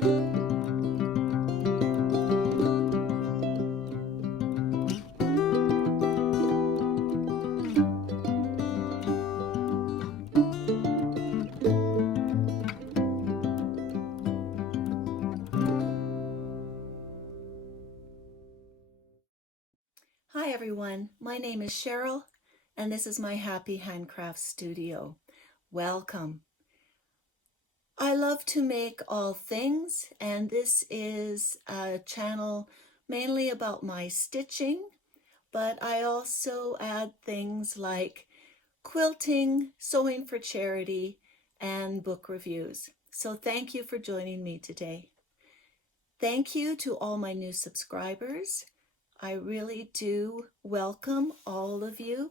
Hi everyone, my name is Cheryl and this is my Happy Handcraft Studio. Welcome. I love to make all things, and this is a channel mainly about my stitching, but I also add things like quilting, sewing for charity, and book reviews. So thank you for joining me today. Thank you to all my new subscribers. I really do welcome all of you.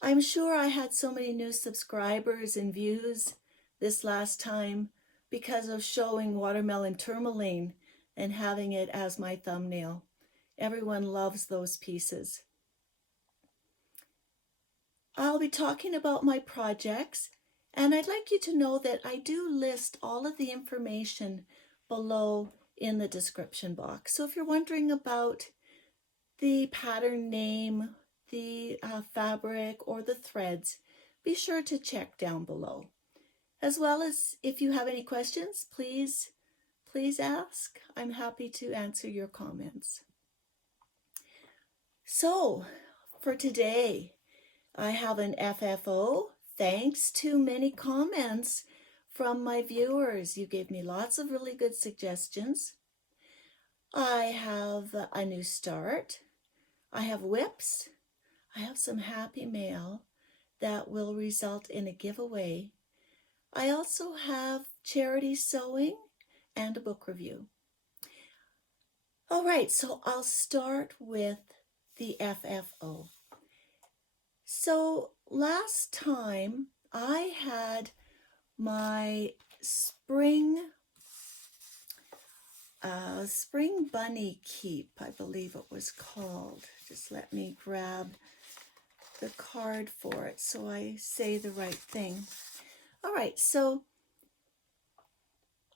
I'm sure I had so many new subscribers and views this last time because of showing watermelon tourmaline and having it as my thumbnail. Everyone loves those pieces. I'll be talking about my projects, and I'd like you to know that I do list all of the information below in the description box. So if you're wondering about the pattern name, the fabric, or the threads, be sure to check down below. As well as if you have any questions, please ask. I'm happy to answer your comments. So for today, I have an FFO. Thanks to many comments from my viewers. You gave me lots of really good suggestions. I have a new start. I have whips. I have some happy mail that will result in a giveaway. I also have charity sewing and a book review. All right, so I'll start with the FFO. So last time I had my spring Bunny Keep, I believe it was called. Just let me grab the card for it so I say the right thing. All right, so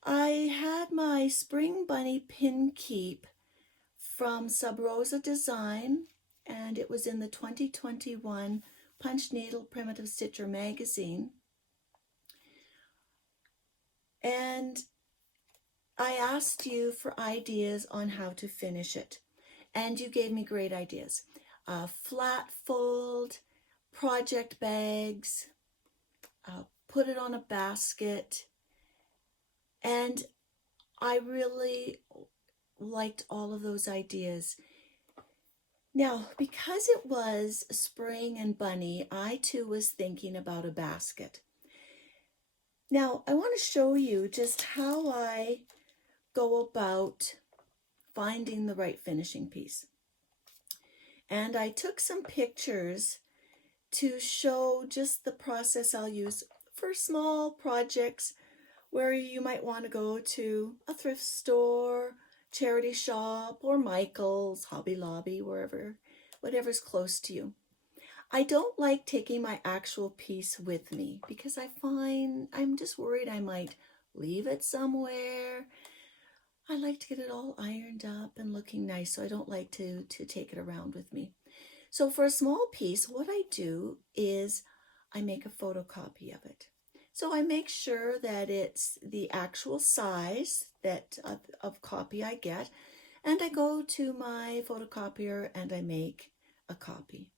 I had my Spring Bunny Pinkeep from Sub Rosa Design, and it was in the 2021 Punch Needle Primitive Stitcher magazine. And I asked you for ideas on how to finish it, and you gave me great ideas. Flat fold, project bags, put it on a basket, and I really liked all of those ideas. Now, because it was spring and bunny, I too was thinking about a basket. Now, I want to show you just how I go about finding the right finishing piece. And I took some pictures to show just the process I'll use for small projects where you might want to go to a thrift store, charity shop, or Michael's, Hobby Lobby, whatever's close to you. I don't like taking my actual piece with me because I'm just worried I might leave it somewhere. I like to get it all ironed up and looking nice, so I don't like to take it around with me. So for a small piece, what I do is I make a photocopy of it. So I make sure that it's the actual size of copy I get, and I go to my photocopier and I make a copy.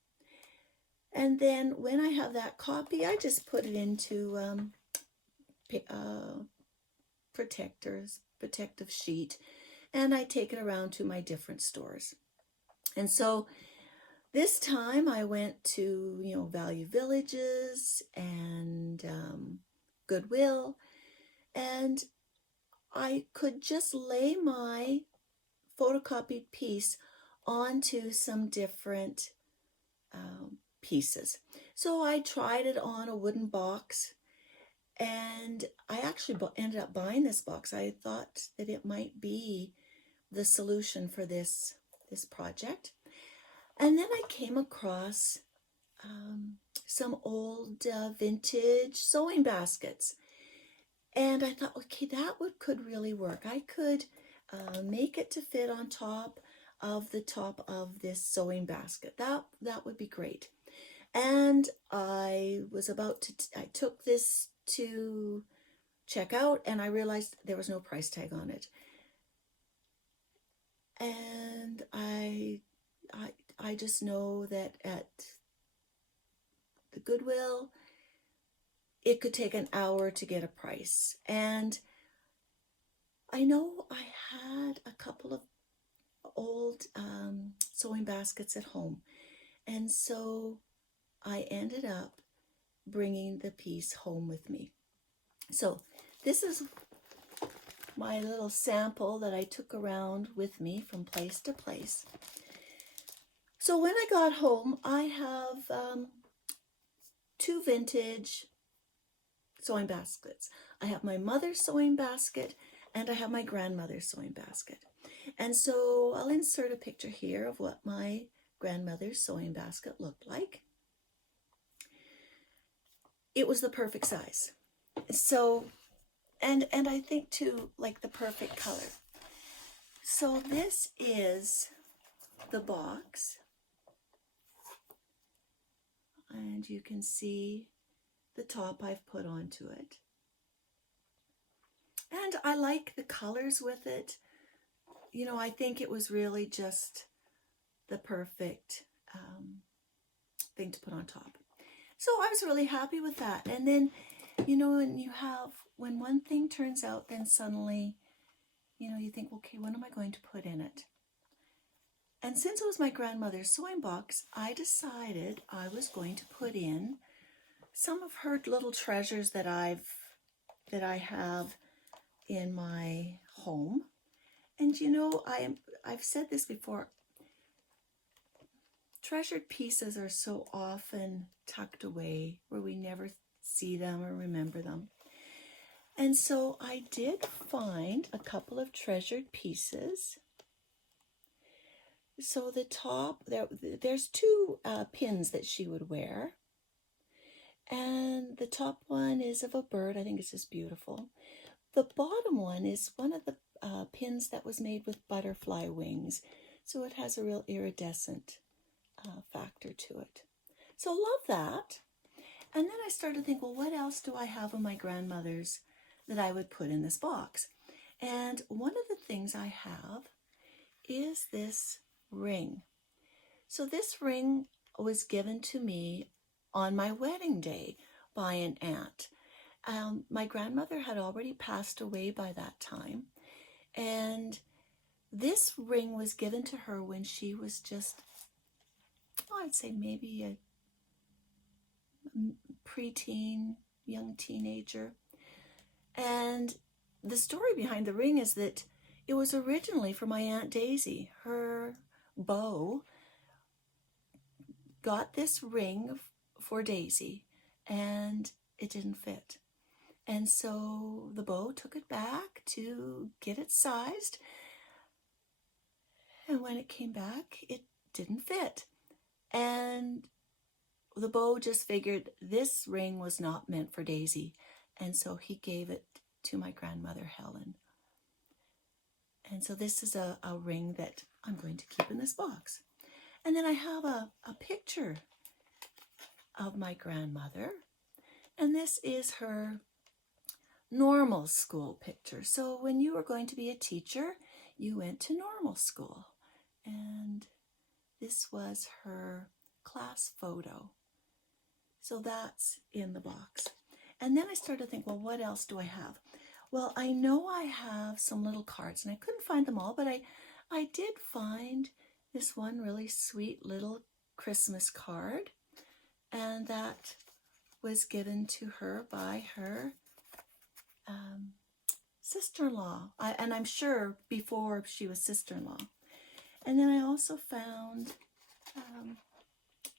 And then when I have that copy, I just put it into protective sheet, and I take it around to my different stores. And so this time I went to, Value Villages and Goodwill, and I could just lay my photocopied piece onto some different pieces. So I tried it on a wooden box, and I actually ended up buying this box. I thought that it might be the solution for this project. And then I came across some old vintage sewing baskets. And I thought, okay, could really work. I could make it to fit on top of the top of this sewing basket. That would be great. And I was about to, I took this to check out, and I realized there was no price tag on it. And I just know that at the Goodwill, it could take an hour to get a price. And I know I had a couple of old sewing baskets at home. And so I ended up bringing the piece home with me. So this is my little sample that I took around with me from place to place. So when I got home, I have 2 vintage sewing baskets. I have my mother's sewing basket and I have my grandmother's sewing basket. And so I'll insert a picture here of what my grandmother's sewing basket looked like. It was the perfect size. So, and I think too, like the perfect color. So this is the box. And you can see the top I've put onto it. And I like the colors with it. You know, I think it was really just the perfect thing to put on top. So I was really happy with that. And then, you know, when one thing turns out, then suddenly, you know, you think, okay, what am I going to put in it? And since it was my grandmother's sewing box, I decided I was going to put in some of her little treasures that I have in my home. And you know, I've said this before, treasured pieces are so often tucked away where we never see them or remember them. And so I did find a couple of treasured pieces. So the top, there's 2 pins that she would wear. And the top one is of a bird. I think it's just beautiful. The bottom one is one of the pins that was made with butterfly wings. So it has a real iridescent factor to it. So love that. And then I started to think, well, what else do I have of my grandmother's that I would put in this box? And one of the things I have is this ring. So this ring was given to me on my wedding day by an aunt. My grandmother had already passed away by that time, and this ring was given to her when she was just, I'd say maybe a preteen, young teenager. And the story behind the ring is that it was originally for my Aunt Daisy. Her beau got this ring for Daisy and it didn't fit. And so the beau took it back to get it sized. And when it came back, it didn't fit. And the beau just figured this ring was not meant for Daisy. And so he gave it to my grandmother, Helen. And so this is a ring that I'm going to keep in this box. And then I have a picture of my grandmother. And this is her normal school picture. So when you were going to be a teacher, you went to normal school. And this was her class photo. So that's in the box. And then I started to think, well, what else do I have? Well, I know I have some little cards, and I couldn't find them all, but I did find this one really sweet little Christmas card, and that was given to her by her sister-in-law, and I'm sure before she was sister-in-law. And then I also found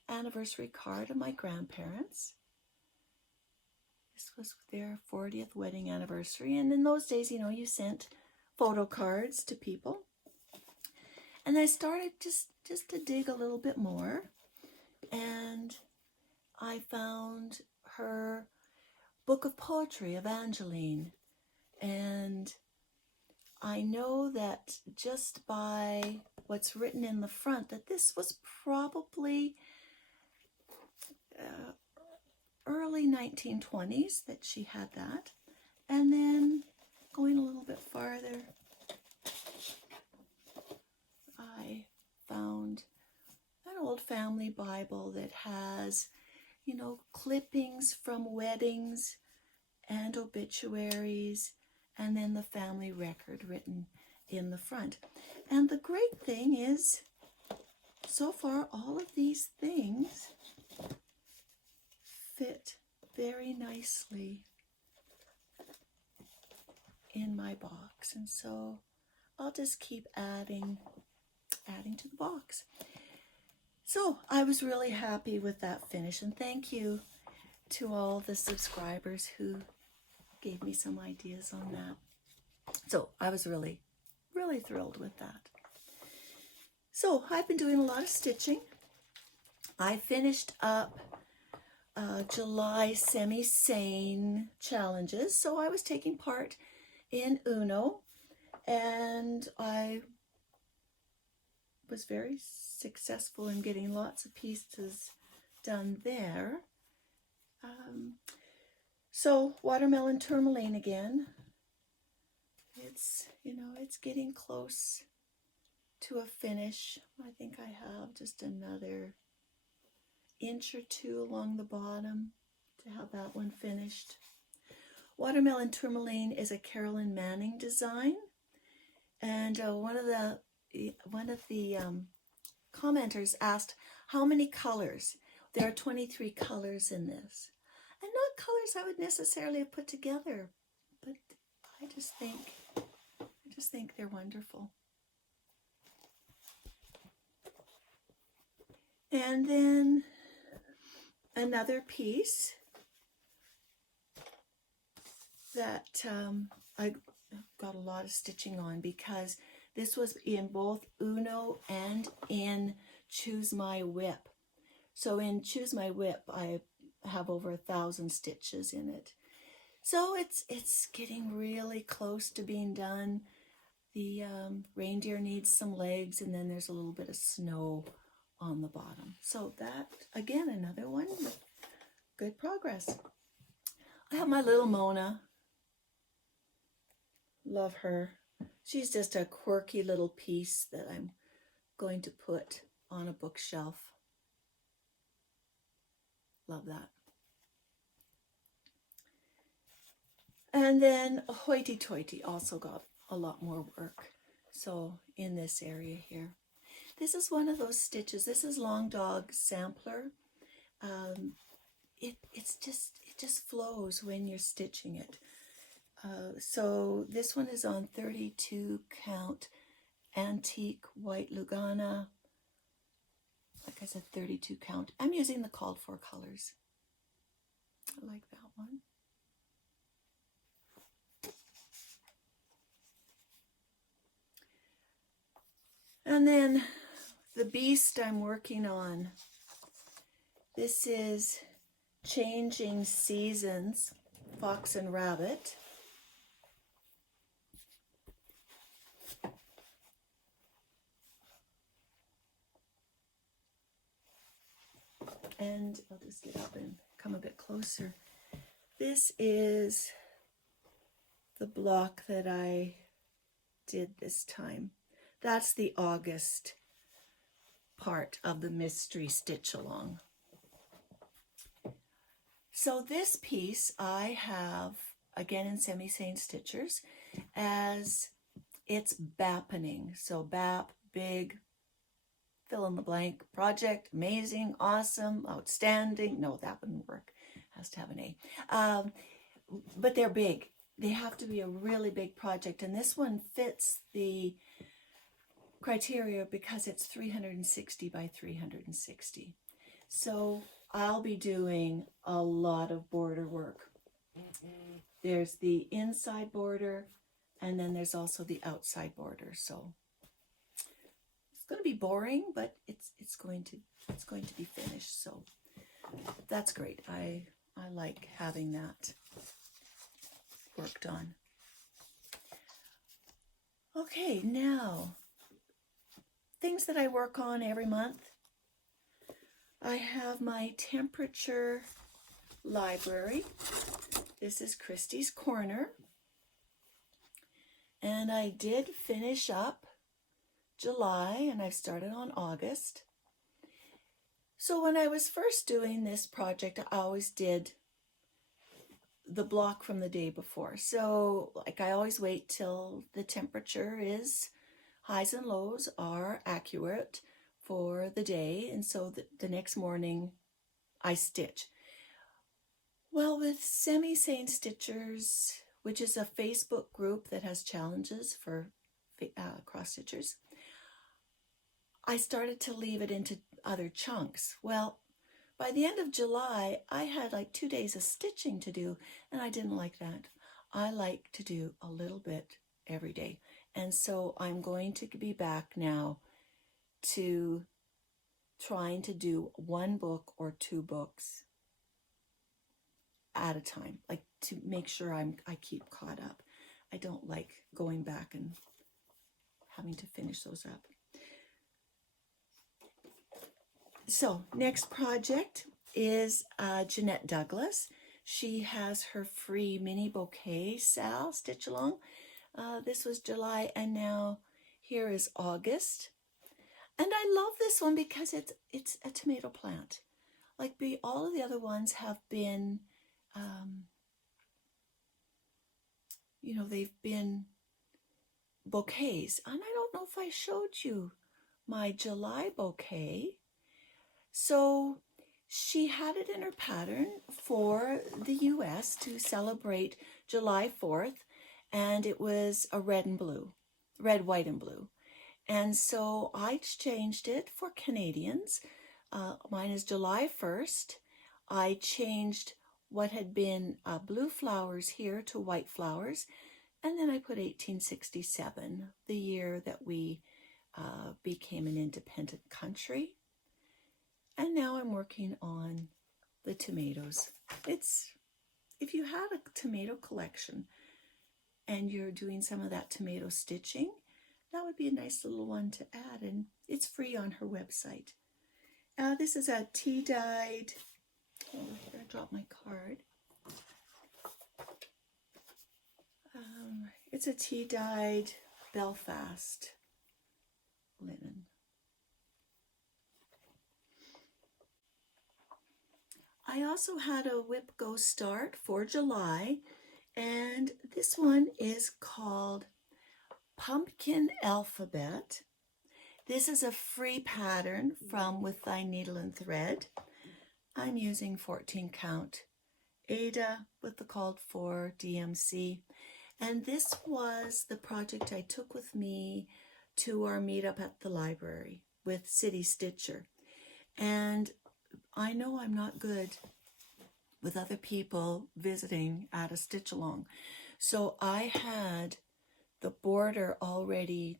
anniversary card of my grandparents. This was their 40th wedding anniversary, and in those days, you know, you sent photo cards to people. And I started just to dig a little bit more, and I found her book of poetry, Evangeline, And I know that just by what's written in the front that this was probably early 1920s that she had that. And then going a little bit farther, I found an old family Bible that has, you know, clippings from weddings and obituaries, and then the family record written in the front. And the great thing is, so far, all of these things fit very nicely in my box. And so I'll just keep adding to the box. So I was really happy with that finish, and thank you to all the subscribers who gave me some ideas on that. So I was really, really thrilled with that. So I've been doing a lot of stitching. I finished up July semi-sane challenges. So I was taking part in Uno, and I was very successful in getting lots of pieces done there. So watermelon tourmaline again. It's, you know, it's getting close to a finish. I think I have just another inch or two along the bottom to have that one finished. Watermelon tourmaline is a Carolyn Manning design, and one of the commenters asked how many colors. There are 23 colors in this, and not colors I would necessarily have put together, but I just think they're wonderful. And then another piece that I got a lot of stitching on, because this was in both Uno and in Choose My Whip. So in Choose My Whip, I have over 1,000 stitches in it. So it's getting really close to being done. The reindeer needs some legs, and then there's a little bit of snow on the bottom. So that, again, another one with good progress. I have my little Mona. Love her. She's just a quirky little piece that I'm going to put on a bookshelf. Love that. And then Hoity Toity also got a lot more work. So in this area here. This is one of those stitches. This is Long Dog Sampler. It just flows when you're stitching it. So this one is on 32 count antique white Lugana. Like I said, 32 count. I'm using the called for colors. I like that one. And then the beast I'm working on. This is Changing Seasons, Fox and Rabbit. And I'll just get up and come a bit closer. This is the block that I did this time. That's the August part of the mystery stitch along. So this piece I have, again in semi-sane stitchers, as it's BAPpening. So BAP, big, fill in the blank, project, amazing, awesome, outstanding. No, that wouldn't work. It has to have an A. But they're big. They have to be a really big project. And this one fits the criteria because it's 360 by 360. So I'll be doing a lot of border work. There's the inside border, and then there's also the outside border. So it's going to be boring, but it's going to be finished. So that's great. I like having that worked on. Okay, now, things that I work on every month. I have my temperature library. This is Kristi's Corner. And I did finish up July, and I've started on August. So when I was first doing this project, I always did the block from the day before. So like I always wait till the temperature is, highs and lows are accurate for the day, and so the next morning I stitch. Well, with Semi-Sane Stitchers, which is a Facebook group that has challenges for cross-stitchers, I started to leave it into other chunks. Well, by the end of July, I had like 2 days of stitching to do, and I didn't like that. I like to do a little bit every day. And so I'm going to be back now to trying to do 1 book or 2 books at a time, like to make sure I keep caught up. I don't like going back and having to finish those up. So next project is Jeanette Douglas. She has her free mini bouquet sal stitch along. This was July, and now here is August. And I love this one because it's a tomato plant. Like all of the other ones have been, you know, they've been bouquets. And I don't know if I showed you my July bouquet. So she had it in her pattern for the US to celebrate July 4th, and it was a red and blue, red, white, and blue. And so I changed it for Canadians. Mine is July 1st. I changed what had been blue flowers here to white flowers, and then I put 1867, the year that we became an independent country. And now I'm working on the tomatoes. If you have a tomato collection and you're doing some of that tomato stitching, that would be a nice little one to add, and it's free on her website. This is a tea-dyed, oh, here I dropped my card. It's a tea-dyed Belfast linen. I also had a whip go start for July, and this one is called Pumpkin Alphabet. This is a free pattern from With Thy Needle and Thread. I'm using 14 count Aida with the called for DMC, and this was the project I took with me to our meetup at the library with City Stitcher. And I know I'm not good with other people visiting at a stitch along. So I had the border already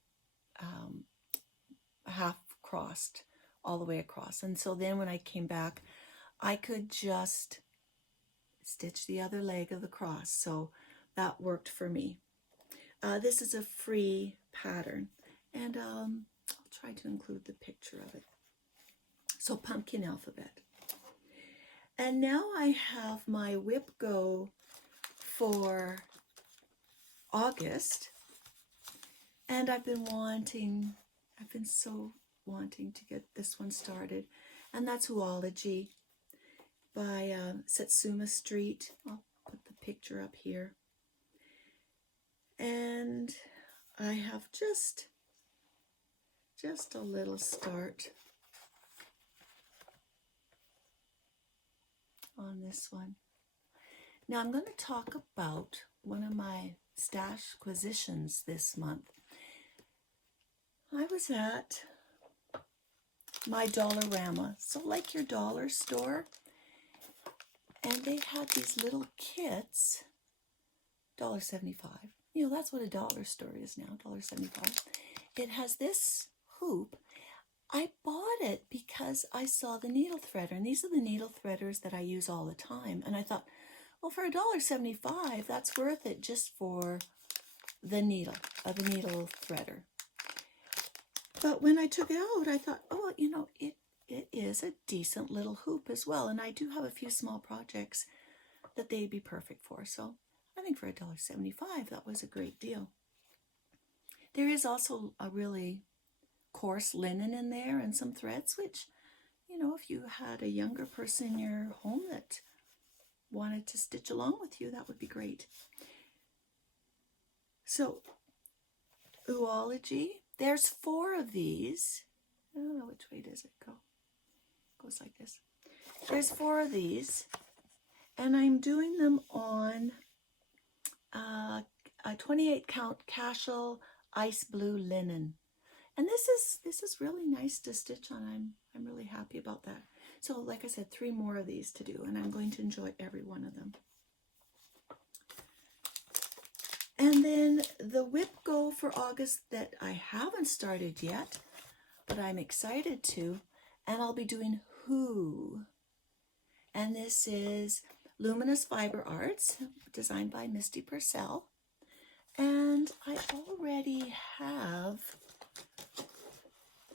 half crossed all the way across. And so then when I came back, I could just stitch the other leg of the cross. So that worked for me. This is a free pattern, and I'll try to include the picture of it. So Pumpkin Alphabet. And now I have my whip go for August, and I've been so wanting to get this one started, and that's Woology by Satsuma Street. I'll put the picture up here. And I have just a little start on this one. Now I'm going to talk about one of my stash acquisitions this month. I was at my Dollarama, so like your dollar store, and they had these little kits, $1.75. You know, that's what a dollar store is now, $1.75. It has this hoop. I bought it because I saw the needle threader, and these are the needle threaders that I use all the time. And I thought, well, for $1.75, that's worth it just for the needle threader. But when I took it out, I thought, oh, you know, it is a decent little hoop as well. And I do have a few small projects that they'd be perfect for. So I think for $1.75, that was a great deal. There is also a really coarse linen in there and some threads, which, you know, if you had a younger person in your home that wanted to stitch along with you, that would be great. So, Oology, there's 4 of these. I don't know which way does it go. It goes like this. There's 4 of these, and I'm doing them on a 28 count Cashel ice blue linen. And this is really nice to stitch on. I'm really happy about that. So like I said, 3 more of these to do, and I'm going to enjoy every one of them. And then the Whip Go for August that I haven't started yet, but I'm excited to, and I'll be doing Who. And this is Luminous Fiber Arts, designed by Misty Purcell. And I already have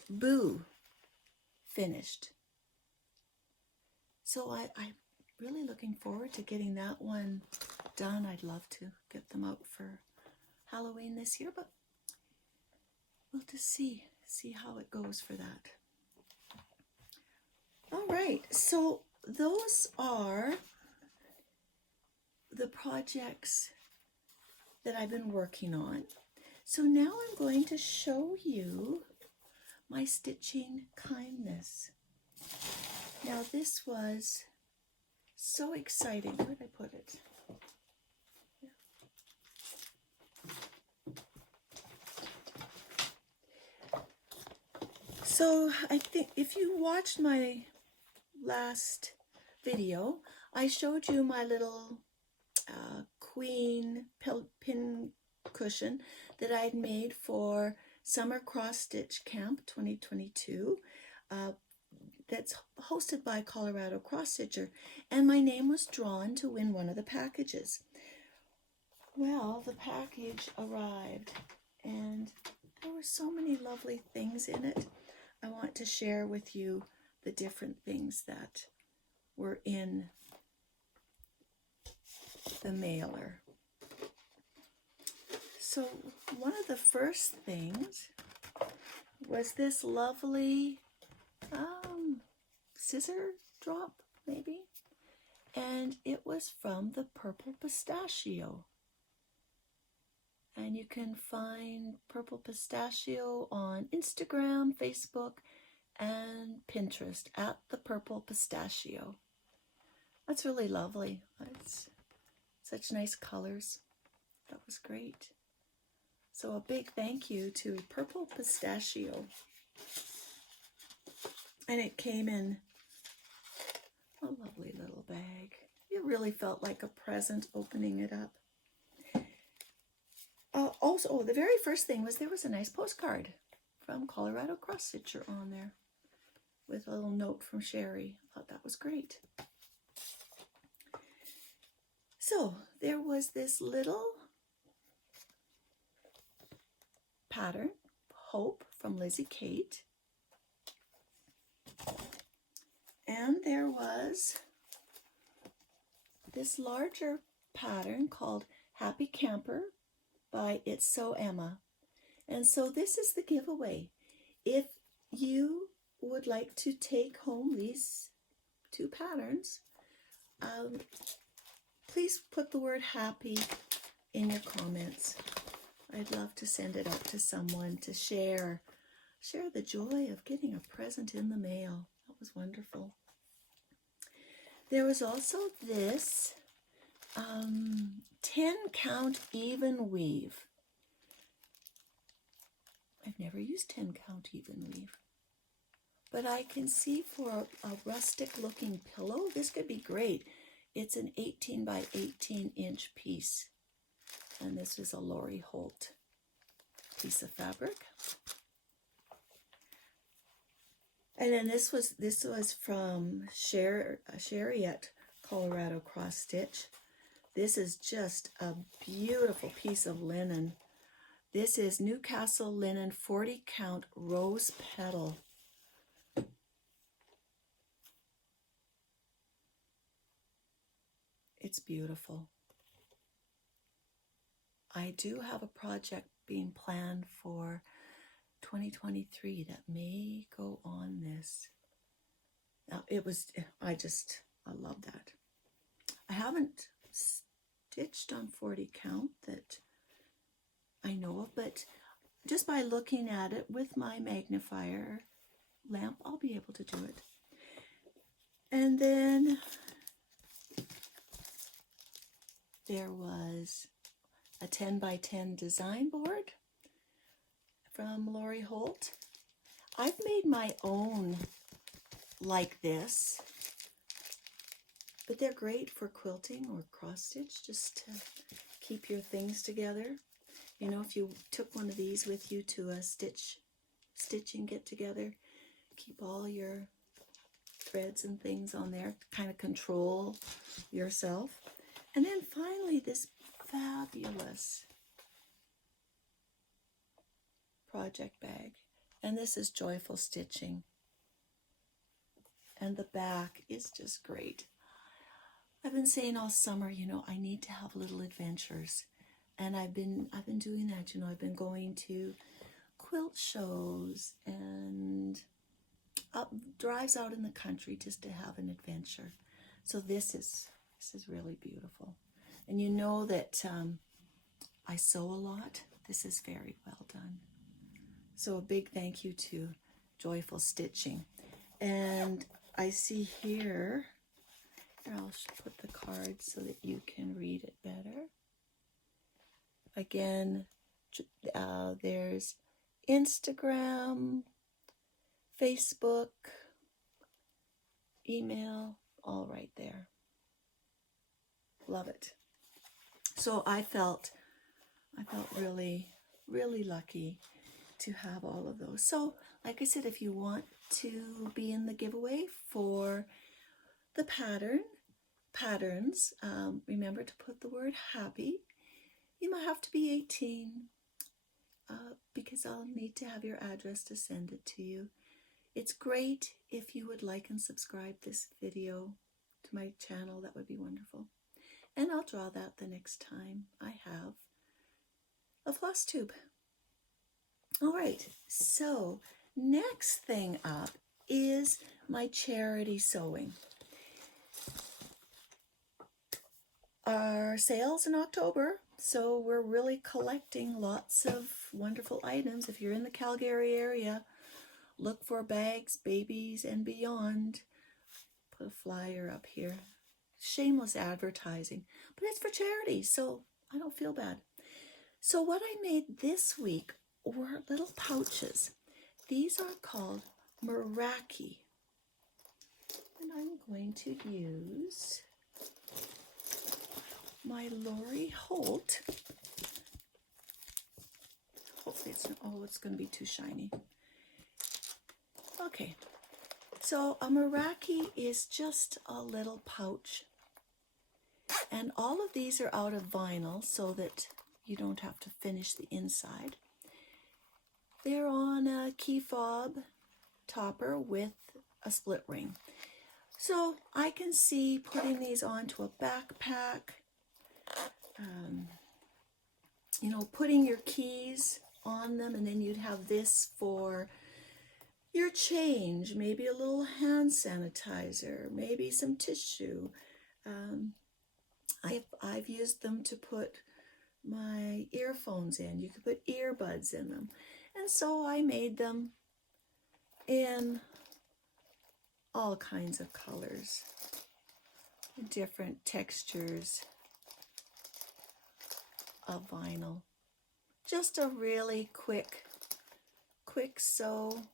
Boo finished. So I'm really looking forward to getting that one done. I'd love to get them out for Halloween this year, but we'll just see how it goes for that. All right, so those are the projects that I've been working on. So now I'm going to show you my stitching kindness. Now this was so exciting. Where did I put it? So I think if you watched my last video, I showed you my little queen pin cushion that I'd made for Summer Cross Stitch Camp 2022. That's hosted by Colorado Cross Stitcher, and my name was drawn to win one of the packages. Well, the package arrived, and there were so many lovely things in it. I want to share with you the different things that were in the mailer. So one of the first things was this lovely scissor drop, maybe, and it was from the Purple Pistachio. And you can find Purple Pistachio on Instagram, Facebook, and Pinterest at the Purple Pistachio. That's really lovely. It's such nice colors. That was great. So a big thank you to Purple Pistachio. And it came in a lovely little bag. It really felt like a present opening it up. Also, the very first thing was there was a nice postcard from Colorado Cross Stitcher on there with a little note from Sherry. I thought that was great. So there was this little pattern, Hope, from Lizzie Kate. And there was this larger pattern called Happy Camper by It's So Emma. And so this is the giveaway. If you would like to take home these 2 patterns, please put the word happy in your comments. I'd love to send it out to someone to share the joy of getting a present in the mail. That was wonderful. There was also this 10 count even weave. I've never used 10 count even weave, but I can see for a rustic looking pillow, this could be great. It's an 18 by 18 inch piece, and this is a Lori Holt piece of fabric. And then this was from Sherry at Colorado Cross Stitch. This is just a beautiful piece of linen. This is Newcastle Linen 40 count rose petal. It's beautiful. I do have a project being planned for 2023 that may go on this. Now, I love that. I haven't stitched on 40 count that I know of, but just by looking at it with my magnifier lamp, I'll be able to do it. And then there was a 10 by 10 design board from Lori Holt. I've made my own like this, but they're great for quilting or cross stitch, just to keep your things together. You know, if you took one of these with you to a stitching get together, keep all your threads and things on there to kind of control yourself. And then finally, this fabulous project bag. And this is Joyful Stitching. And the back is just great. I've been saying all summer, you know, I need to have little adventures. And I've been doing that, you know. I've been going to quilt shows and drives out in the country just to have an adventure. So this is really beautiful. And you know that I sew a lot. This is very well done. So a big thank you to Joyful Stitching. And I see here I'll put the card so that you can read it better. Again, there's Instagram, Facebook, email, all right there. Love it. So I felt really, really lucky to have all of those. So, like I said, if you want to be in the giveaway for the patterns, remember to put the word happy. You might have to be 18 because I'll need to have your address to send it to you. It's great if you would like and subscribe this video to my channel. That would be wonderful. And I'll draw that the next time I have a FlossTube. All right, so next thing up is my charity sewing. Our sale's in October, so we're really collecting lots of wonderful items. If you're in the Calgary area, look for bags, babies, and beyond. Put a flyer up here. Shameless advertising, but it's for charity, so I don't feel bad. So what I made this week were little pouches. These are called Meraki. And I'm going to use my Lori Holt. Hopefully it's going to be too shiny. Okay, so a Meraki is just a little pouch. And all of these are out of vinyl so that you don't have to finish the inside. They're on a key fob topper with a split ring. So I can see putting these onto a backpack, you know, putting your keys on them, and then you'd have this for your change, maybe a little hand sanitizer, maybe some tissue. I've used them to put my earphones in. You could put earbuds in them. And so I made them in all kinds of colors, different textures of vinyl. Just a really quick sew.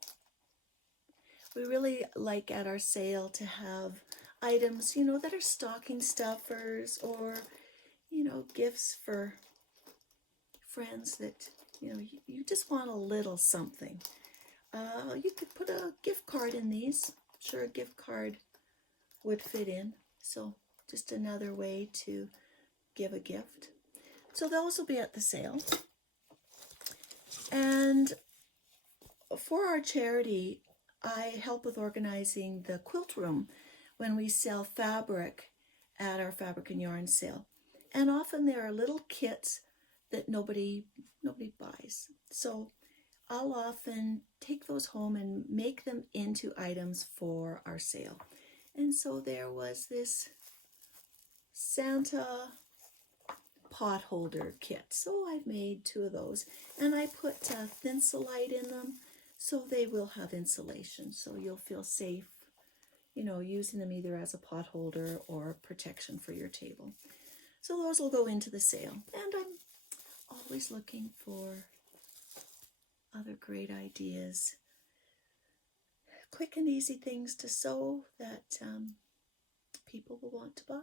We really like at our sale to have items, you know, that are stocking stuffers or, you know, gifts for friends that, you know, you just want a little something. You could put a gift card in these. I'm sure a gift card would fit in. So just another way to give a gift. So those will be at the sale. And for our charity, I help with organizing the quilt room when we sell fabric at our fabric and yarn sale. And often there are little kits that nobody buys. So I'll often take those home and make them into items for our sale. And so there was this Santa pot holder kit. So I've made 2 of those, and I put Thinsulite in them so they will have insulation. So you'll feel safe, you know, using them either as a pot holder or protection for your table. So those will go into the sale. And I'm always looking for other great ideas. Quick and easy things to sew that people will want to buy.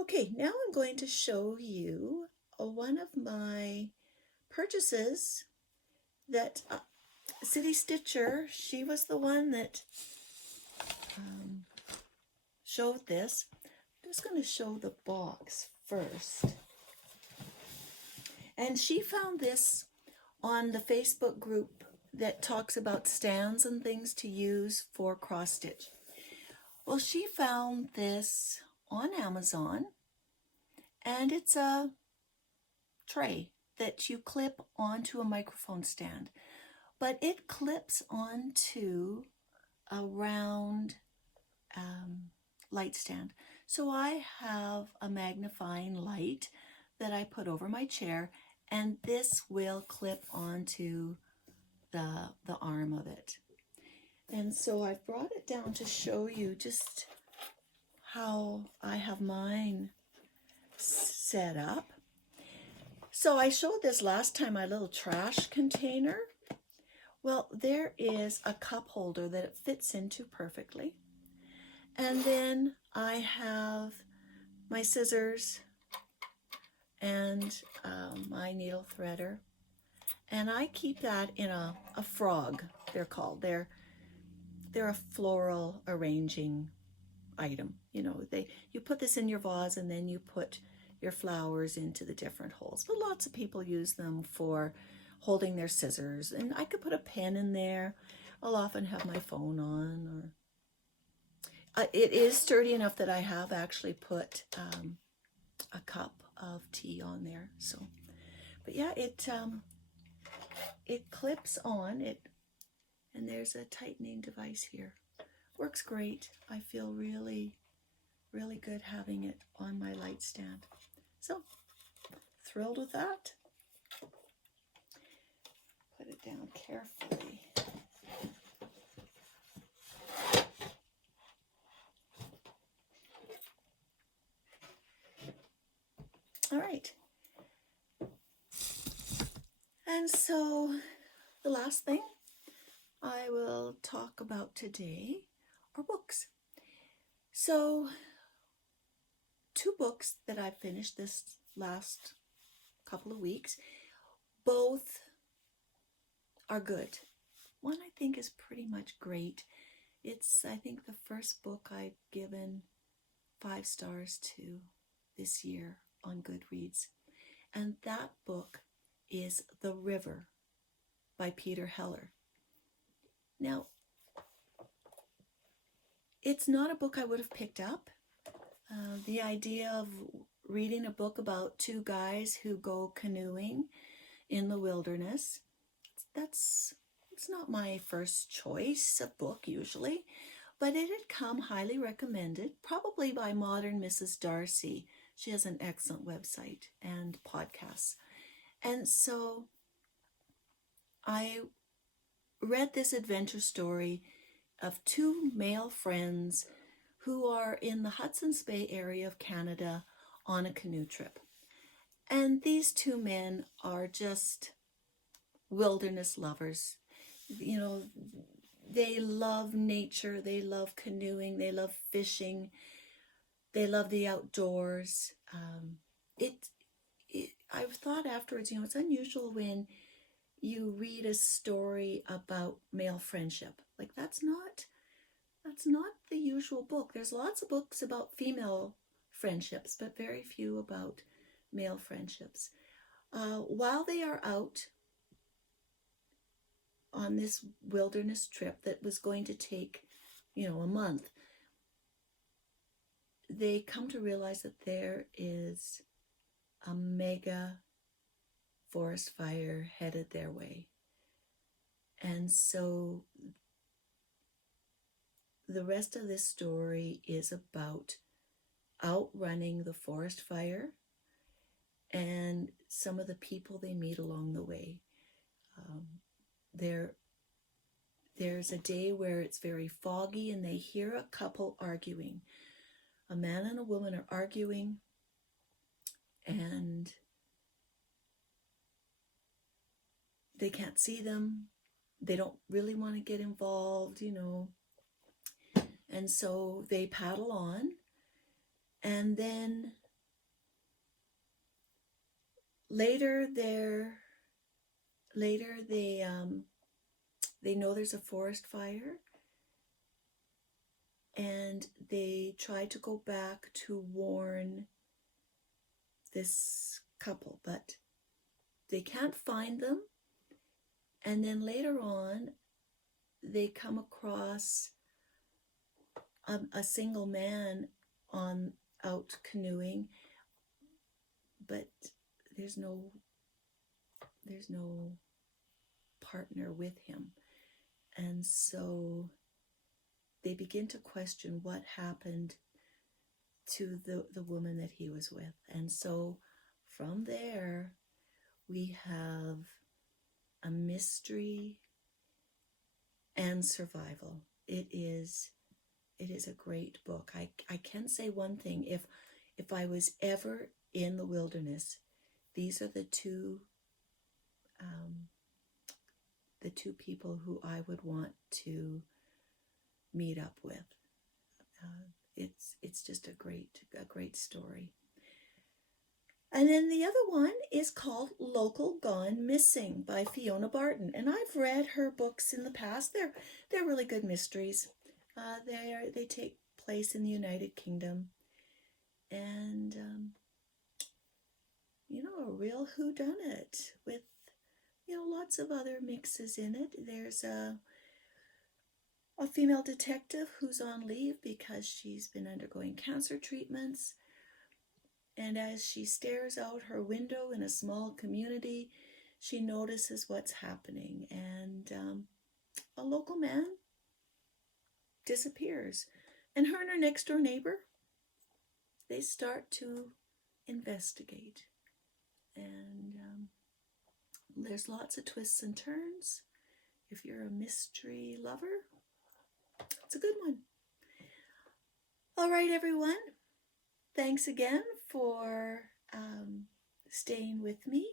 Okay, now I'm going to show you one of my purchases that City Stitcher, she was the one that showed this. I'm just going to show the box first. And she found this on the Facebook group that talks about stands and things to use for cross stitch. Well, she found this on Amazon, and it's a tray that you clip onto a microphone stand, but it clips onto a round light stand. So I have a magnifying light that I put over my chair, and this will clip onto the arm of it. And so I've brought it down to show you just how I have mine set up. So I showed this last time, my little trash container. Well, there is a cup holder that it fits into perfectly. And then I have my scissors and my needle threader. And I keep that in a frog, they're called. They're a floral arranging item. You know, you put this in your vase and then you put your flowers into the different holes. But lots of people use them for holding their scissors. And I could put a pen in there. I'll often have my phone on. Or it is sturdy enough that I have actually put a cup of tea on there. So, but yeah, it clips on it, and there's a tightening device here. Works great. I feel really, really good having it on my light stand. So, thrilled with that. Put it down carefully. All right. And so, the last thing I will talk about today are books. So, 2 books that I've finished this last couple of weeks, both are good. One I think is pretty much great. It's, I think, the first book I've given 5 stars to this year on Goodreads. And that book is The River by Peter Heller. Now, it's not a book I would have picked up. The idea of reading a book about 2 guys who go canoeing in the wilderness, it's not my first choice of book usually, but it had come highly recommended, probably by Modern Mrs. Darcy. She has an excellent website and podcasts. And so I read this adventure story of 2 male friends who are in the Hudson's Bay area of Canada on a canoe trip. And these 2 men are just wilderness lovers. You know, they love nature, they love canoeing, they love fishing, they love the outdoors. I've thought afterwards, you know, it's unusual when you read a story about male friendship. Like that's not the usual book. There's lots of books about female friendships, but very few about male friendships. While they are out on this wilderness trip that was going to take, a month, they come to realize that there is a mega forest fire headed their way. And so the rest of this story is about outrunning the forest fire and some of the people they meet along the way. There's a day where it's very foggy and they hear a couple arguing. A man and a woman are arguing, and they can't see them. They don't really want to get involved, And so they paddle on, and then later they know there's a forest fire, and they try to go back to warn this couple, but they can't find them. And then later on, they come across a single man out canoeing, but there's no partner with him. And so they begin to question what happened to the woman that he was with. And so from there, we have a mystery and survival. It is a great book. I can say one thing. If I was ever in the wilderness, these are the two people who I would want to meet up with. It's just a great story. And then the other one is called Local Gone Missing by Fiona Barton. And I've read her books in the past. They're really good mysteries. They take place in the United Kingdom. And, a real whodunit with, lots of other mixes in it. There's a female detective who's on leave because she's been undergoing cancer treatments. And as she stares out her window in a small community, she notices what's happening. And a local man disappears. And her and her next door neighbor, they start to investigate. And there's lots of twists and turns. If you're a mystery lover, it's a good one. All right, everyone. Thanks again for staying with me.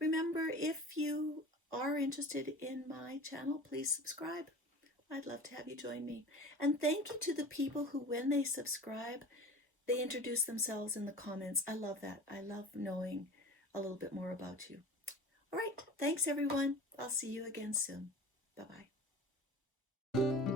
Remember, if you are interested in my channel, please subscribe. I'd love to have you join me. And thank you to the people who, when they subscribe, they introduce themselves in the comments. I love that. I love knowing a little bit more about you. All right. Thanks, everyone. I'll see you again soon. Bye-bye.